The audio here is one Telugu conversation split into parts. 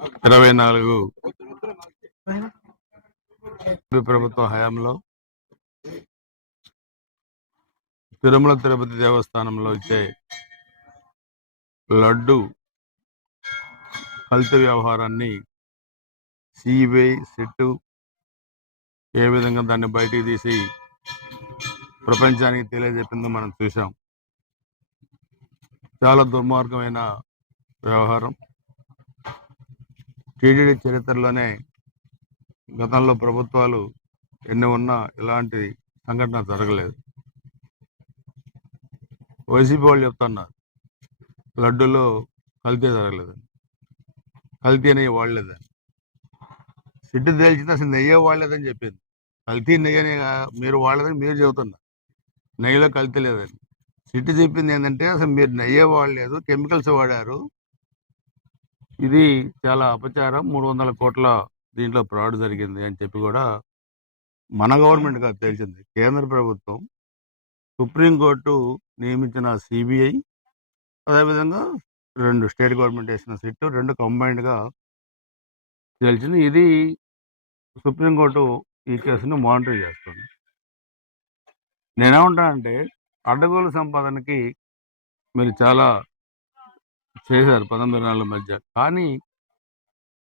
24 ప్రభుత్వ హయాంలో తిరుమల తిరుపతి దేవస్థానంలో ఇచ్చే లడ్డు కల్తీ వ్యవహారాన్ని సిబిఐ సిట్టు ఏ విధంగా దాన్ని బయటికి తీసి ప్రపంచానికి తెలియజెప్పిందో మనం చూసాం. చాలా దుర్మార్గమైన వ్యవహారం. టీటీడీ చరిత్రలోనే గతంలో ప్రభుత్వాలు ఎన్ని ఉన్నా ఇలాంటి సంఘటన జరగలేదు. వైసీపీ వాళ్ళు చెప్తున్నారు లడ్డూలో కల్తీ జరగలేదని, కల్తీ అనేవి వాడలేదని. సిట్టు తేల్చింది అసలు నెయ్యే వాడలేదని చెప్పింది. కల్తీ నెయ్యని మీరు వాడలేదని మీరు చెబుతున్నారు, నెయ్యిలో కల్తీ లేదని. సిట్టు చెప్పింది ఏంటంటే అసలు మీరు నెయ్యే వాడలేదు, కెమికల్స్ వాడారు, ఇది చాలా అపచారం, 300 కోట్ల దీంట్లో ఫ్రాడ్ జరిగింది అని చెప్పి కూడా మన గవర్నమెంట్ కాదు తెలిసింది. కేంద్ర ప్రభుత్వం, సుప్రీంకోర్టు నియమించిన సిబిఐ, అదేవిధంగా 2 స్టేట్ గవర్నమెంట్ వేసిన సిట్టు, 2 కంబైన్డ్గా తెలిసింది. ఇది సుప్రీంకోర్టు ఈ కేసును మానిటర్ చేస్తుంది. నేనేమంటానంటే అడ్డగోలు సంపాదనకి మీరు చాలా చేశారు 19 నెలల మధ్య, కానీ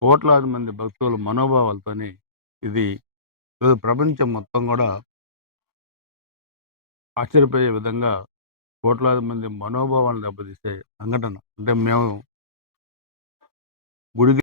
కోట్లాది మంది భక్తుల మనోభావాలతోని ఇది ప్రపంచం మొత్తం కూడా ఆశ్చర్యపోయే విధంగా కోట్లాది మంది మనోభావాలను దెబ్బతీసే సంఘటన. అంటే మేము గుడికి